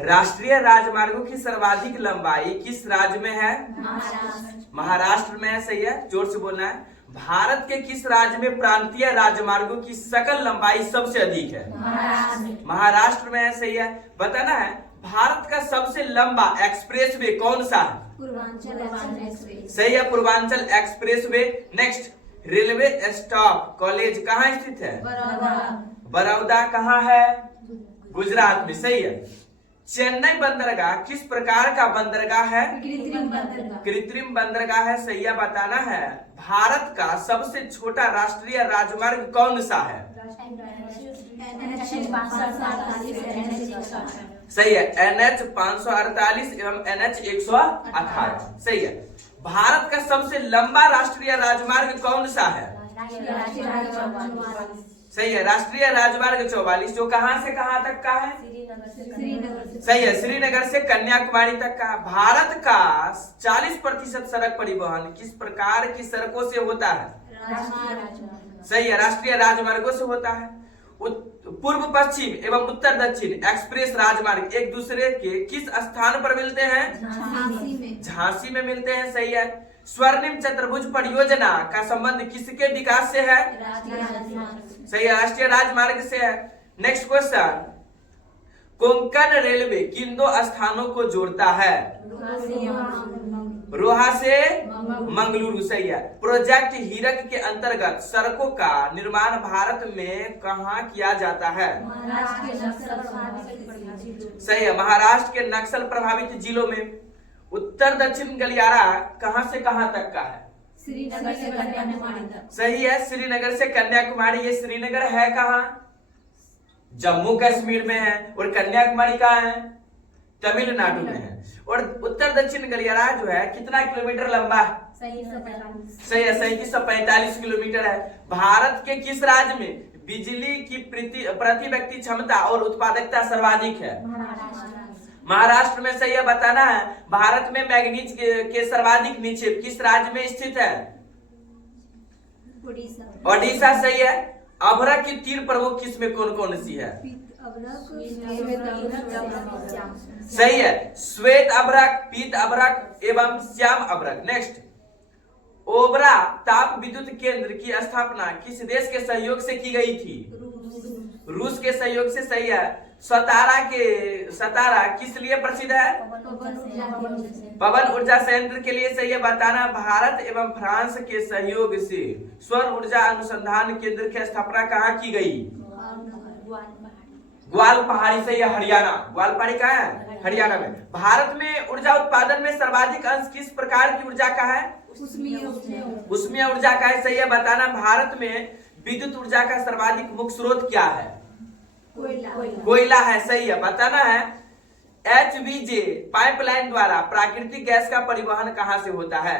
राष्ट्रीय राजमार्गों की सर्वाधिक लंबाई किस राज्य में है? महाराष्ट्र में है। सही है, जोर से बोलना है। भारत के किस राज्य में प्रांतीय राजमार्गों की सकल लंबाई सबसे अधिक है? महाराष्ट्र में है। सही है। बताना है भारत का सबसे लंबा एक्सप्रेसवे कौन सा है? सही है, Purvanchal expressway. Next, railway staff college कहाँ स्थित है? बड़ौदा कहाँ है? गुजरात में। सही है। चेन्नई बंदरगाह किस प्रकार का बंदरगाह है? कृत्रिम बंदरगाह है। सही है। बताना है भारत का सबसे छोटा राष्ट्रीय राजमार्ग कौन सा है? सही है, NH 548 एवं NH 118। सही है। भारत का सबसे लंबा राष्ट्रीय राजमार्ग कौन सा है? सही है, राष्ट्रीय राजमार्ग 44, जो कहां से कहां तक का है? सही है, श्रीनगर से कन्याकुमारी तक का। भारत का 40% सड़क परिवहन किस प्रकार की सड़कों से होता है? सही है, राष्ट्रीय राजमार्गों से होता है। पूर्व पश्चिम एवं उत्तर दक्षिण एक्सप्रेस राजमार्ग एक दूसरे के किस स्थान पर मिलते हैं? झांसी में मिलते हैं। सही है। स्वर्णिम चतुर्भुज परियोजना का संबंध किसके विकास से है? सही है, राष्ट्रीय राजमार्ग से है। नेक्स्ट क्वेश्चन, कोंकण रेलवे किन दो स्थानों को जोड़ता है? रोहा से मंगलुरु। सही है। प्रोजेक्ट हीरक के अंतर्गत सड़कों का निर्माण भारत में कहाँ किया जाता है? सही है, महाराष्ट्र के नक्सल प्रभावित जिलों में। उत्तर दक्षिण गलियारा कहां से कहां तक का है? श्रीनगर से कन्याकुमारी तक। सही है, श्रीनगर से कन्याकुमारी। ये श्रीनगर है कहाँ? जम्मू कश्मीर में है। और कन्याकुमारी कहाँ है? तमिलनाडु में है। और उत्तर दक्षिण गलियारा जो है कितना किलोमीटर लंबा है? सही है, 3745 किलोमीटर है। भारत के किस राज्य में बिजली की प्रति व्यक्ति क्षमता और उत्पादकता सर्वाधिक है? महाराष्ट्र में। सही है। बताना है भारत में मैग्नीज के सर्वाधिक निक्षेप किस राज्य में स्थित है? ओडिशा। सही है। अभ्रक की 3 प्रमुख किस्में कौन कौन सी है? सही है, श्वेत अभ्रक, पीत अभ्रक एवं श्याम अभ्रक। नेक्स्ट, ओबरा ताप विद्युत केंद्र की स्थापना किस देश के सहयोग से की गई थी? रूस के सहयोग से। सही है। सतारा किस लिए प्रसिद्ध है? पवन ऊर्जा संयंत्र के लिए। सही है। बताना भारत एवं फ्रांस के सहयोग से सौर ऊर्जा अनुसंधान केंद्र की स्थापना कहाँ की गई? ग्वाल पहाड़ी। सही है, हरियाणा। ग्वाल पहाड़ी कहाँ है? हरियाणा में। भारत में ऊर्जा उत्पादन में सर्वाधिक अंश किस प्रकार की ऊर्जा का है? उष्मीय ऊर्जा का है। सही है। बताना भारत में विद्युत ऊर्जा का सर्वाधिक मुख्य स्रोत क्या है? कोयला है। सही है। बताना है HVJ पाइपलाइन द्वारा प्राकृतिक गैस का परिवहन कहां से होता है?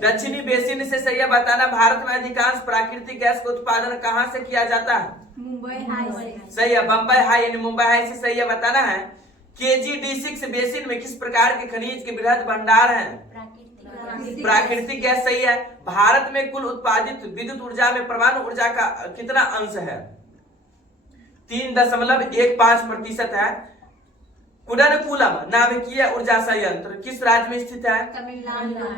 दक्षिणी बेसिन से। सही है। बताना भारत में अधिकांश प्राकृतिक गैस का उत्पादन कहां से किया जाता है? मुंबई हाई से। सही है, बम्बई हाई यानी मुंबई हाई से। सही है। बताना है KG-D6 बेसिन में किस प्रकार के खनिज के बृहद भंडार हैं? प्राकृतिक गैस। सही है। भारत में कुल उत्पादित विद्युत ऊर्जा में परमाणु ऊर्जा का कितना अंश है? 3.15% है। कुडनकुलम नाभिकीय ऊर्जा संयंत्र किस राज्य में स्थित है?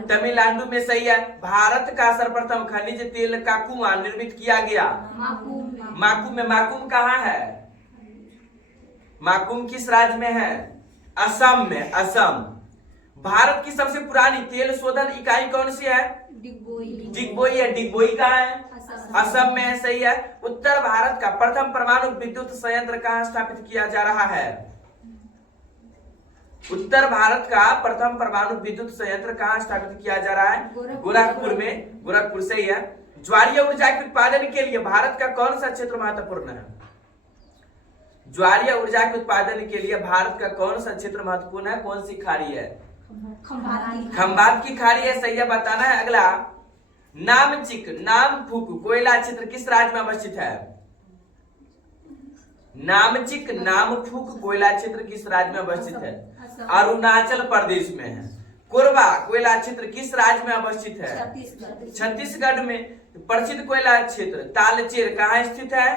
तमिलनाडु में। सही है। भारत का सर्वप्रथम खनिज तेल का कुआं निर्मित किया गया? माकुम में। माकुम कहाँ है? माकुम किस राज्य में है? असम में। असम। भारत की सबसे पुरानी तेल शोधन इकाई कौन सी है? डिगबोई है। डिगबोई कहाँ है? असम में है। सही है। उत्तर भारत का प्रथम परमाणु विद्युत संयंत्र कहाँ स्थापित किया जा रहा है? उत्तर भारत का प्रथम परमाणु विद्युत संयंत्र कहाँ स्थापित किया जा रहा है? गोरखपुर में। गोरखपुर। सही है। ज्वारीय ऊर्जा के उत्पादन के लिए भारत का कौन सा क्षेत्र महत्वपूर्ण है? ज्वारीय ऊर्जा के उत्पादन के लिए भारत का कौन सा क्षेत्र महत्वपूर्ण है? कौन सी खाड़ी है? खंभात की खाड़ी है। सही है। बताना है अगला, नामचिक नामफुक कोयला क्षेत्र किस राज्य में अवस्थित है? नामचिक नामफुक कोयला क्षेत्र किस राज्य में अवस्थित है? अरुणाचल प्रदेश में है। कोरबा कोयला क्षेत्र किस राज्य में अवस्थित है? छत्तीसगढ़ में। प्रसिद्ध कोयला क्षेत्र तालचेर कहाँ स्थित है?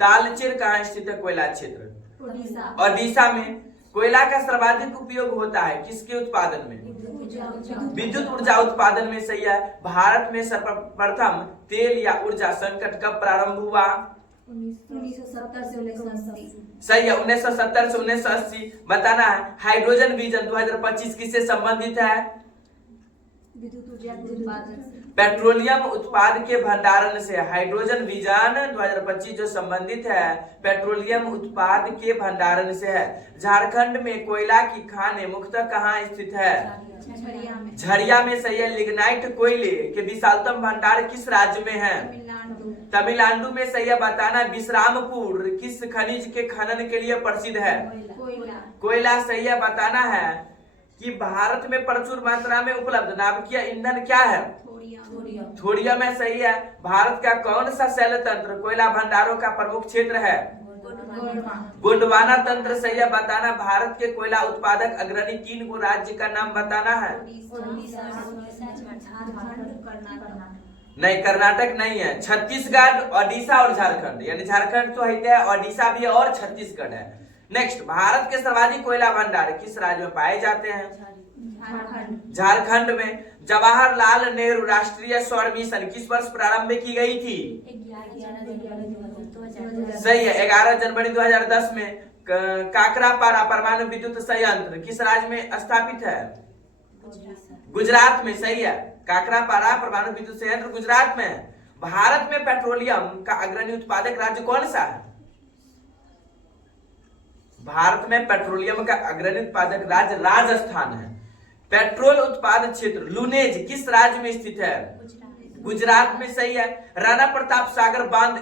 तालचेर कहाँ स्थित है कोयला क्षेत्र? ओडिशा। ओडिशा में कोयला का सर्वाधिक उपयोग होता है किसके उत्पादन में? विद्युत ऊर्जा उत्पादन में। सही है। भारत में सर्वप्रथम तेल या ऊर्जा संकट कब प्रारंभ हुआ? 1970 से 1980। सही है, 1970 से 1980 बताना है। हाइड्रोजन विजन 2025 किससे संबंधित है? विद्युत ऊर्जा के उत्पादन से। पेट्रोलियम उत्पाद के भंडारण से। हाइड्रोजन विजन 2025 जो संबंधित है पेट्रोलियम उत्पाद के भंडारण से है। झारखंड में कोयला की खानें मुख्यतः कहाँ स्थित है? झरिया में। झरिया में। सही है। लिग्नाइट कोयले के विशालतम भंडार किस राज्य में है? तमिलनाडु। तमिलनाडु में। सही है। बताना विश्रामपुर किस खनिज के खनन के लिए प्रसिद्ध है? कोयला। कोयला। सही है। बताना है कि भारत में प्रचुर मात्रा में उपलब्ध नाभिकीय ईंधन क्या है? थोरियम है। सही है। भारत का कौन सा शैल तंत्र कोयला भंडारों का प्रमुख क्षेत्र है? गोंडवाना तंत्र। सही है। बताना भारत के कोयला उत्पादक अग्रणी 3 गो राज्य का नाम बताना है। नहीं, कर्नाटक नहीं है। छत्तीसगढ़, ओडिशा और झारखंड। यानी झारखंड तो है, ओडिशा भी है और छत्तीसगढ़ है। नेक्स्ट, भारत के सर्वाधिक कोयला भंडार किस राज्य में पाए जाते हैं? झारखंड में। जवाहरलाल नेहरू राष्ट्रीय सौर मिशन किस वर्ष प्रारंभ की गई थी? सही है, 11 जनवरी 2010 में। काकरापारा परमाणु विद्युत संयंत्र किस राज्य में स्थापित है? गुजरात में। सही है। काकरापारा परमाणु विद्युत संयंत्र गुजरात में है। भारत में पेट्रोलियम का अग्रणी उत्पादक राज्य कौन सा है? भारत में पेट्रोलियम का अग्रणी उत्पादक राज्य राजस्थान है। पेट्रोल उत्पादक क्षेत्र लुनेज किस राज्य में स्थित है? गुजरात में। सही है। राणा प्रताप सागर बांध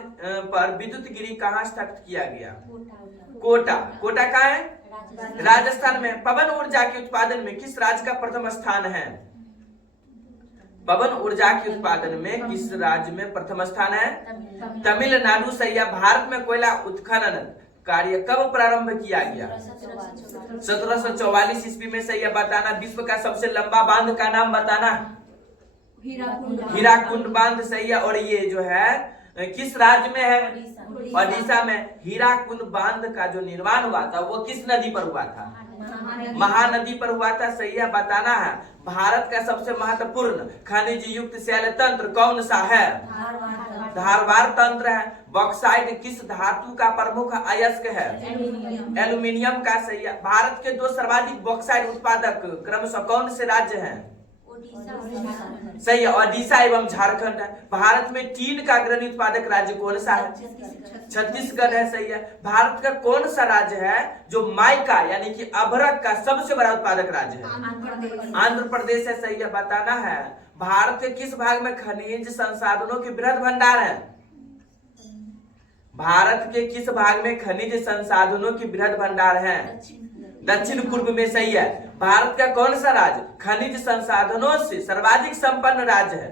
पर विद्युत गिरी कहाँ स्थापित किया गया? कोटा। कोटा कहाँ है? राजस्थान में। पवन ऊर्जा के उत्पादन में किस राज्य का प्रथम स्थान है? पवन ऊर्जा के उत्पादन में किस राज्य में प्रथम स्थान है? तमिलनाडु। सही है। भारत में कोयला उत्खनन कार्य कब प्रारंभ किया गया? 1744 ईस्वी में। सही है। बताना विश्व का सबसे लंबा बांध का नाम बताना। हीराकुंड बांध। सही है। और ये जो है किस राज्य में है? ओडिशा में। हीराकुंड बांध का जो निर्माण हुआ था वो किस नदी पर हुआ था? महानदी पर हुआ था। सही है। बताना है भारत का सबसे महत्वपूर्ण खनिज युक्त शैल तंत्र कौन सा है? धारवाड़ तंत्र है। बॉक्साइट किस धातु का प्रमुख अयस्क है? एल्यूमिनियम का। सही है। भारत के 2 सर्वाधिक बॉक्साइट उत्पादक क्रमशः कौन से राज्य हैं? सही है। ओडिशा एवं झारखंड है। भारत में टीन का अग्रणी उत्पादक राज्य कौन सा है? छत्तीसगढ़ है। सही है। भारत का कौन सा राज्य है जो माइका यानी कि अभ्रक का सबसे बड़ा उत्पादक राज्य है? आंध्र प्रदेश है। सही है। बताना है भारत के किस भाग में खनिज संसाधनों के बृहद भंडार है? भारत के किस भाग में खनिज संसाधनों की बृहद भंडार है? दक्षिण पूर्व में। सही है। भारत का कौन सा राज्य खनिज संसाधनों से सर्वाधिक संपन्न राज्य है?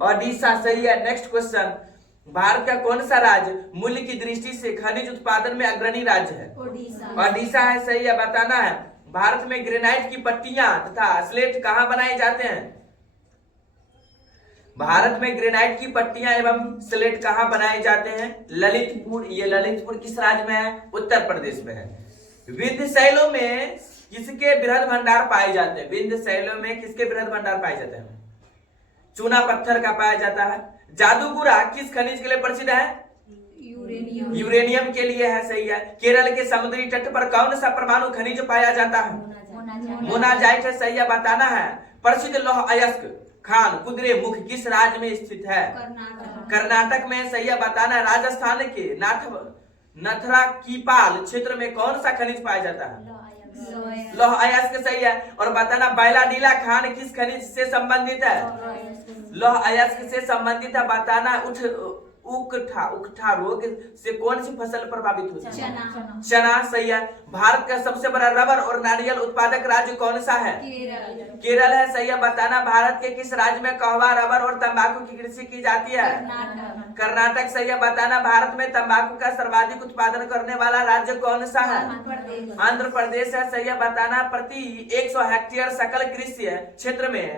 ओडिशा। सही है। नेक्स्ट क्वेश्चन, भारत का कौन सा राज्य मूल्य की दृष्टि से खनिज उत्पादन में अग्रणी राज्य है? ओडिशा है। सही है। बताना है भारत में ग्रेनाइट की पट्टियां तथा स्लेट कहाँ बनाए जाते हैं? भारत में ग्रेनाइट की पट्टियां एवं स्लेट कहाँ बनाए जाते हैं? ललितपुर। ये ललितपुर किस राज्य में है? उत्तर प्रदेश में है। विंध्य शैलों में किसके बृहद भंडार पाए जाते हैं? विंध्य शैलों में किसके बृहद भंडार पाए जाते हैं? चूना पत्थर का पाया जाता है। जादूगुरा किस खनिज के लिए प्रसिद्ध है? यूरेनियम के लिए है। सही है। केरल के समुद्री तट पर कौन सा परमाणु खनिज पाया जाता है? मोनाजाइट है। सही है। बताना है प्रसिद्ध लौह अयस्क खान कुदरे मुख किस राज्य में स्थित है? कर्नाटक में। सही है। बताना राजस्थान के नथरा कीपाल क्षेत्र में कौन सा खनिज पाया जाता है? लौह अयस्क। सही है। और बताना बैलाडीला खान किस खनिज से संबंधित है? लौह अयस्क से संबंधित है। बताना उकठा रोग से कौन सी फसल प्रभावित होती है? चना। सही है। भारत का सबसे बड़ा रबर और नारियल उत्पादक राज्य कौन सा है? केरल है। सही है। बताना भारत के किस राज्य में कहवा रबर और तंबाकू की कृषि की जाती है? कर्नाटक। सही है। बताना भारत में तंबाकू का सर्वाधिक उत्पादन करने वाला राज्य कौन सा है? आंध्र प्रदेश है। सही है। बताना प्रति 100 हेक्टेयर सकल कृषि क्षेत्र में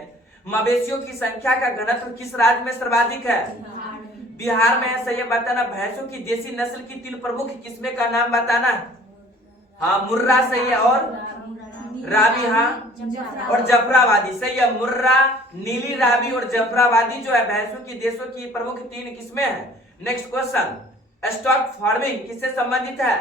मवेशियों की संख्या का घनत्व किस राज्य में सर्वाधिक है? बिहार में है। सही है। बताना भैंसों की देसी नस्ल की 3 प्रमुख किस्में का नाम बताना। हाँ मुर्रा सही है, और रावी, हाँ, और जफराबादी सही है। मुर्रा, नीली रावी और जफराबादी जो है भैंसों की देशों की प्रमुख 3 किस्में हैं। नेक्स्ट क्वेश्चन, स्टॉक फार्मिंग किससे संबंधित है?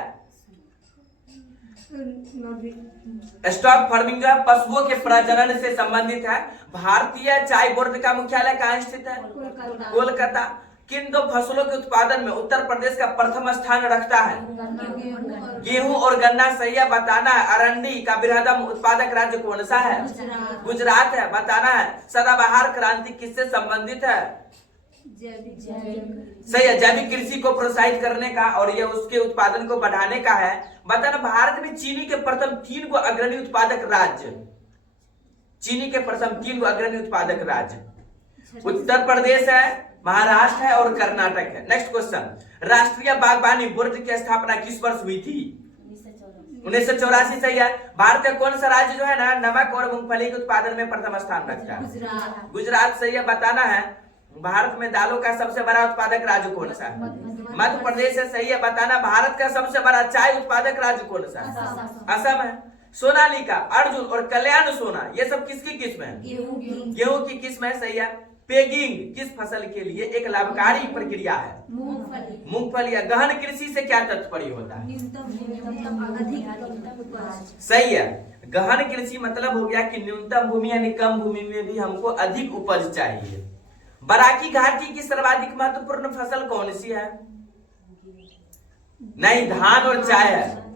स्टॉक फार्मिंग जो है पशुओं के प्रजनन से संबंधित है। भारतीय चाय बोर्ड का मुख्यालय कहाँ स्थित है? कोलकाता। किन 2 फसलों के उत्पादन में उत्तर प्रदेश का प्रथम स्थान रखता है? गेहूं और गन्ना सही है, बताना है। अरंडी का बृहत्तम उत्पादक राज्य कौन सा है? गुजरात है, बताना है। सदाबहार क्रांति किससे संबंधित है? सही है, जैविक कृषि को प्रोत्साहित करने का और ये उसके उत्पादन को बढ़ाने का है। बताना भारत में चीनी के प्रथम 3 गो अग्रणी उत्पादक राज्य, चीनी के प्रथम 3 गो अग्रणी उत्पादक राज्य उत्तर प्रदेश है, महाराष्ट्र है और कर्नाटक है। नेक्स्ट क्वेश्चन, राष्ट्रीय बागवानी बोर्ड की स्थापना किस वर्ष हुई थी? 1984 सही है। भारत का कौन सा राज्य जो है ना नमक और मूंगफली के उत्पादन में प्रथम स्थान रखता है? गुजरात सही है, बताना है। भारत में दालों का सबसे बड़ा उत्पादक राज्य कौन सा है? मध्य प्रदेश है, सही है, बताना। भारत का सबसे बड़ा चाय उत्पादक राज्य कौन सा है? असम है। सोनालिका, अर्जुन और कल्याण सोना ये सब किसकी किस्म है? गेहूं की किस्म है, सही है। पेगिंग किस फसल के लिए एक लाभकारी प्रक्रिया है? मूंगफली। गहन कृषि से क्या तात्पर्य होता है? सही है, गहन कृषि मतलब हो गया कि न्यूनतम भूमि यानी कम भूमि में भी हमको अधिक उपज चाहिए। बराकी घाटी की सर्वाधिक महत्वपूर्ण फसल कौन सी है? नहीं, धान और चाय है।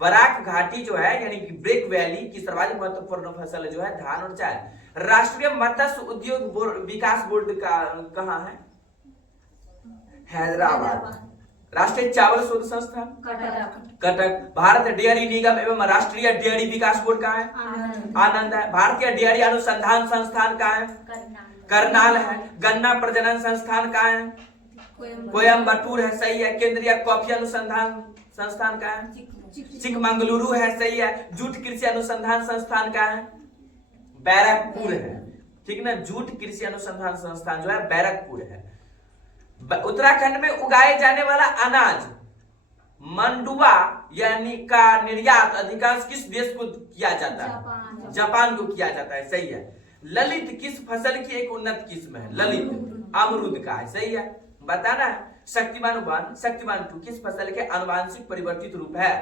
बराक घाटी जो है यानी कि ब्रेक वैली की सर्वाधिक महत्वपूर्ण फसल जो है धान और चाय। राष्ट्रीय मत्स्य उद्योग विकास बोर्ड का कहाँ है? हैदराबाद। राष्ट्रीय चावल शोध संस्थान कटक। भारत डेयरी निगम एवं राष्ट्रीय डेयरी विकास बोर्ड कहाँ है? आनंद है। भारतीय डेयरी अनुसंधान संस्थान कहाँ है? करनाल है। गन्ना प्रजनन संस्थान कहाँ है? कोयम्बटूर है, सही है। केंद्रीय कॉफी अनुसंधान संस्थान कहाँ है? चिकमंगलुरु है, सही है। जूट कृषि अनुसंधान संस्थान कहाँ है? बैरकपुर है, ठीक ना। जूट कृषि अनुसंधान संस्थान जो है बैरकपुर है। उत्तराखंड में उगाए जाने वाला अनाज मंडुआ यानी का निर्यात अधिकांश किस देश को किया जाता है? जापान को किया जाता है, सही है। ललित किस फसल की एक उन्नत किस्म है? ललित अमरूद का है, सही है, बताना है। शक्तिमान 1, शक्तिमान 2 किस फसल के आनुवांशिक परिवर्तित रूप है?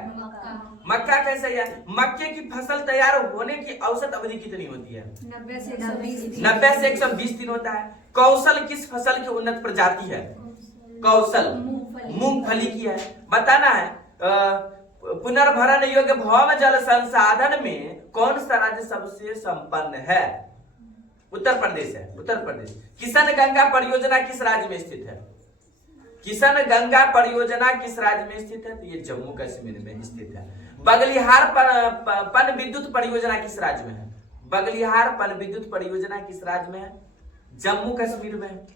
मक्का कैसे है? मक्के की फसल तैयार होने की औसत अवधि कितनी होती है? 90 से 120 दिन होता है। कौशल किस फसल की उन्नत प्रजाति है? कौशल मूंगफली की है, बताना है। पुनर्भरण योग्य भौम जल संसाधन में कौन सा राज्य सबसे संपन्न है? उत्तर प्रदेश है, उत्तर प्रदेश। किशन गंगा परियोजना किस राज्य में स्थित है? किशन गंगा परियोजना किस राज्य में स्थित है? तो ये जम्मू कश्मीर में स्थित है। बगलिहार पन विद्युत परियोजना किस राज्य में है? बगलिहार पन विद्युत परियोजना किस राज्य में है? जम्मू कश्मीर में है।